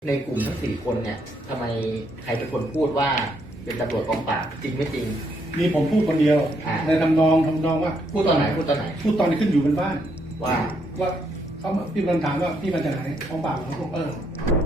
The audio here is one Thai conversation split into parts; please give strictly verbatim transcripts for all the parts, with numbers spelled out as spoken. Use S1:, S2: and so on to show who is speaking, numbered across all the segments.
S1: ในกลุ่มทั้งสี่คนเนี่ยทำไมใครเป็นคนพูดว่าเป็นตำรวจกองปราบจริงไม่จริง
S2: มีผมพูดคนเดียวในทำนองทำนองว่า
S1: พูดตอนไหนพูดตอนไหน
S2: พูดตอนที่ขึ้นอยู่บนบ้าน
S1: ว่า
S2: ว่าเขาพี่มันถามว่าพี่มาจากไหนกองปราบเขาบอกเออ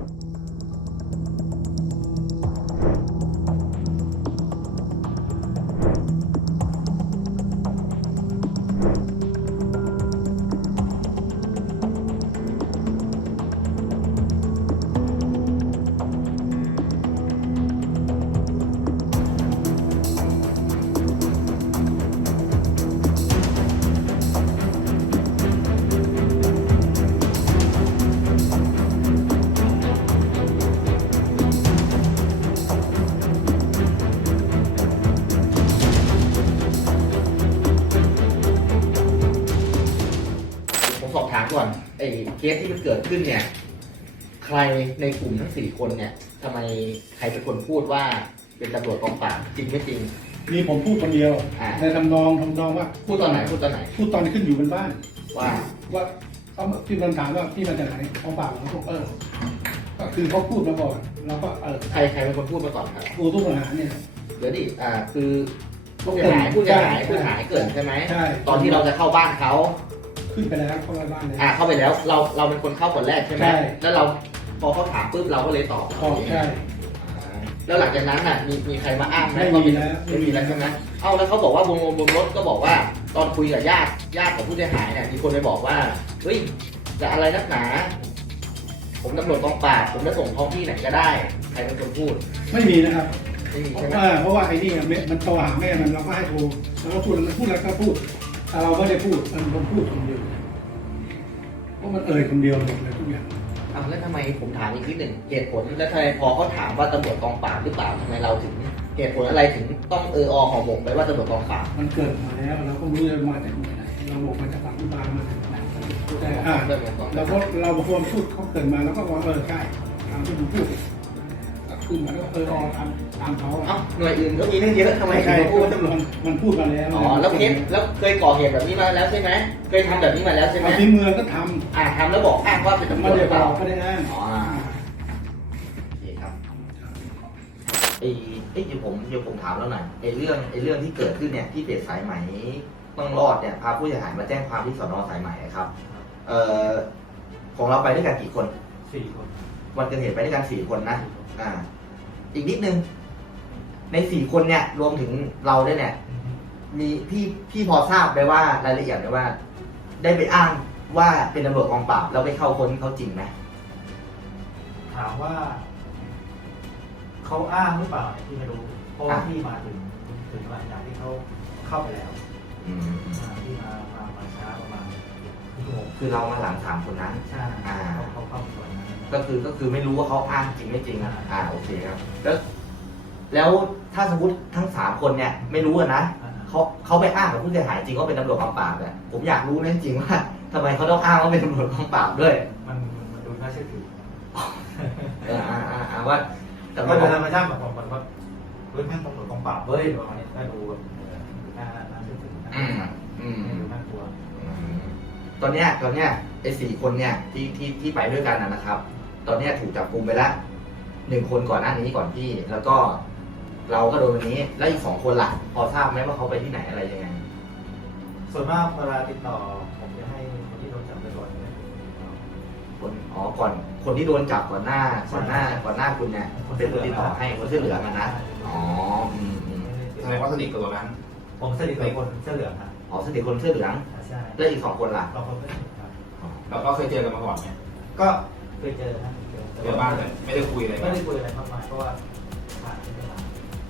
S1: สอบถามก่อนไอ้เคสที่มันเกิดขึ้นเนี่ยใครในกลุ่มทั้งสี่คนเนี่ยทำไมใครเป็นคนพูดว่าเป็นตำรวจกองปราบจริงไม่จริง
S2: มีผมพูดคนเดียวในทำนองทำนองว่า
S1: พูดตอนไหนพูดตอนไหน
S2: พูดตอนที่ขึ้นอยู่บนบ้าน
S1: ว่า
S2: ว่าเขาพี่มันถามว่าพี่มาจากไหนกองปราบเขาบอกเออก็คือเขาพูดมาก่อนแล้วก็เออ
S1: ใครใครเป็นคนพูดมาก่อนครับ
S2: ผู้ต้องหาเนี่ย
S1: เดี๋ยวดิอ่าคือผู้เสียหายผู้เสียหายผู้เสียหายเกิดใช่ไหม
S2: ใช่
S1: ตอนที่เราจะเข้าบ้านเขา
S2: ขึ้นไปแล้วเข้าบ้านเลย
S1: อ่าเข้าไปแล้วเราเราเป็นคนเข้าคนแรกใช่ไหมแล้วเราพอเขาถามปุ๊บเราก็เลยตอบ
S2: ตอบใช่
S1: แล้วหลังจากนั้นน่ะมีมีใครมาอ้างไหม
S2: ไม่มีแล้ว
S1: ไม่มีแล้วใช่ไหมเอ้าแล้วเขาบอกว่าบนบนรถก็บอกว่าตอนคุยกับญาติญาติของผู้เสียหายเนี่ยมีคนไปบอกว่าเฮ้ยจะอะไรนักหนาผมตำรวจกองปราบผมจะส่งท้องที่ไหนก็ได้ใครเป็นคนพูด
S2: ไม่มีนะครับ
S1: ไม่มีใช่ไหม
S2: เพราะว่าไอ้นี่มันโทรหาแม่มันเราก็ให้โทรแล้วก็พูดมันพูดแล้วก็พูดแต่เราไม่ได้พูดมันมันพูดคนเดียวเพราะมันเอ่ยคนเดียวหมดเลยทุกอย่าง
S1: อ้าวแล้วทำไมผมถามอีกนิดหนึ่งเหตุผลแล้วทำไมพอเขาถามว่าตำรวจกองปราบหรือเปล่าทำไมเราถึงเหตุผลอะไรถึงต้องเอออห่อหมกไปว่าตำรวจกองปราบ
S2: มันเกิดมาแล้วเราก็รู้เลยมาจากไหนเราบอกมาจากฝั่งอุบลมาจากไหนแต่อ่าเราก็เราบางคนพูดเขาเกิดมาแล้วก็บอกเออใช่ตามที่ผมพูดคือมันก็เอออตามตามเขา
S1: อ่ะหน่วยอื่นก็มีเรื่องเยอะทำไมใครพูดตำรวจ
S2: มันพูดมาแล้ว
S1: อ๋อแล้วเคสแล้วเคยก่อเหตุแบบนี้มาแล้วใช่ไหมเคยทำแบบนี้มาแล้วใช่ไหม
S2: ที่เมืองก็ท
S1: ำอ่าทำแล้วบอกอ้างว่าเป็นตำรวจ
S2: ไม่ได้บอกไม่ได้อ้าง
S1: อ๋อโอเคครับไอ้ไอ้เดี๋ยวผมเดี๋ยวผมถามแล้วหน่อยไอ้เรื่องไอ้เรื่องที่เกิดขึ้นเนี่ยที่เพจสายไหมต้องรอดเนี่ยพาผู้เสียหายมาแจ้งความที่สน.สายไหมครับเอ่อของเราไปด้วยกันกี่คน
S2: สี่คน
S1: วันเกิดเหตุไปด้วยกันสี่คนนะอ่าอีกนิดนึงในสี่คนเนี่ยรวมถึงเราด้วยเนี่ยมีพี่พี่พอทราบไหมว่ารายละเอียดไหมว่า ได้ไปอ้างว่าเป็นตำรวจกองปราบแล้วไปเข้าคนเขาจริงไหม
S3: ถามว่าเขาอ้างหรือเปล่าที่ไม่รู้เพราะว่าที่มาถึงถึงหลังจากที่เขาเข้าไปแล้วที่มามามาช้าประมาณชั่วโมง
S1: คือเรามาหลังสามคนนั้น
S3: ใช่เขาเขาเข้าส่วนนั้น
S1: ก็คือก็คือไม่รู้ว่าเขาอ้างจริงไม่จริงอ่ะอ่าโอเคครับแล้วแล้วถ้าสมมติทั้งสามคนเนี่ยไม่รู้นะเขาเขาไปอ้างกับผู้เสียหายจริงว่าเป็นตำรวจกองปราบเนี่ยผมอยากรู้นั่นจริงว่าทำไมเขาต้องอ้างว่าเป็นตำรวจกองปราบด้วย
S3: มันมันดูน่าเชื่อถือ
S1: เอออ่าอ่าอ่าว่า
S3: แต่ก็โดยธรรมชาติแบบผมมันก็เฮ้ยแม่งตำรวจกองปราบเฮ้ยประมาณนี้ได้ดูแบบน่าน่าเชื่อถือ
S1: อืมอืม
S3: น่ากลัว
S1: ตอนเนี้ยตอนเนี้ยไอ้สี่คนเนี่ยที่ที่ที่ไปด้วยกันนะครับตอนเนี้ยถูกจับกุมไปแล้วหนึ่งคนก่อนหน้านี้ก่อนพี่แล้วก็เราก็โดนวันนี้แล้วอีกสองคนล่ะพอทราบไหมว่าเขาไปที่ไหนอะไรยังไง
S3: ส่วนมากเวลาติดต่อผมจะให้คนที่โดนจับไปก่อน
S1: คนอ๋อก่อนคนที่โดนจับก่อนหน้าก่อนหน้าก่อนหน้าคุณเนี่ยเป็นคนติดต่อให้คนเสื้อเหลืองนะอ๋ออืมอืม
S4: แสดงว่าสนิทกับตัวนั้น
S3: ผมสนิทกับคนเสื้อเหลืองครับ
S1: อ๋อสนิทคนเสื้อเหลือง
S3: ใช่
S1: แล้วอีกสองคนล่ะ
S3: เราคนไม่สนิทครับ
S4: เราก็เคยเจอกันมาก่อนไหม
S3: ก็เคยเจอนะ
S4: เจอบ้างแต่ไม่ได้คุยอะไร
S3: ไม่ได้คุยอะไรมากมายเพราะว่าผ่านไม่ได้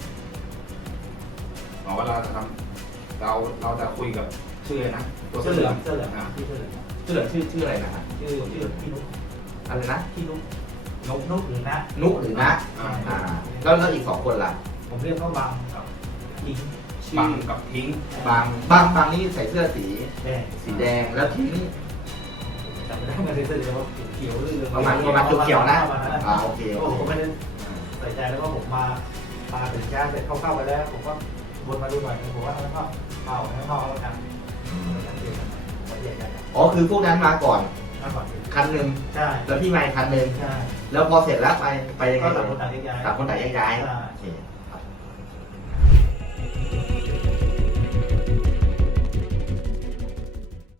S4: บอกว่าเราจะทำเราเราจะคุยกับชื่ออะไรนะ
S3: ตัวเสื้อเหลืองเสื้อเหลืองชื่อเสื้อเหลือง
S1: เสื้อเหลืองชื่อชื่ออะไรนะฮะ
S3: ชื่อชื่อพี่นุ๊ก
S1: อะไรนะ
S3: พี่นุ๊กนุ๊กนุ๊กหรือนะ
S1: นุ๊กหรือนะอ่าแล้วแล้วอีกสองคนล่ะ
S3: ผมเรียกเขาบางกับทิ้ง
S4: บางกับทิ้ง
S1: บางบางบางนี่ใส่เสื้อสี
S3: แดง
S1: สีแดงแล้วทิ้ง
S3: จำไม่ได้มาเสื้อเดียวเขียวหรือ
S1: ประมาณประมาณเขียวนะอ่าโอเค
S3: ผมไม่ได้ใส่ใจแล้วก็ผมมามาถึงแจ้งเสร็จเข้าๆไปแล้วผมก็วนมาดูหน่อยผมว่าแล้วก็เผาให้พ่อแล้วกัน
S1: อ๋อคือพวกนั้นมาก่อน
S3: มาก่อนอยู่
S1: คันหนึ่ง
S3: ใช่
S1: แล้วพี่มาอีกคันหนึ่ง
S3: ใช่
S1: แล้วพอเสร็จแล้วไปไปยังไง
S3: ก็
S1: ต่
S3: ต่า
S1: อง
S3: คนต่างแยกย้าย
S1: ต่างคนต่างแยกย้าย
S3: ใช่
S1: โอเค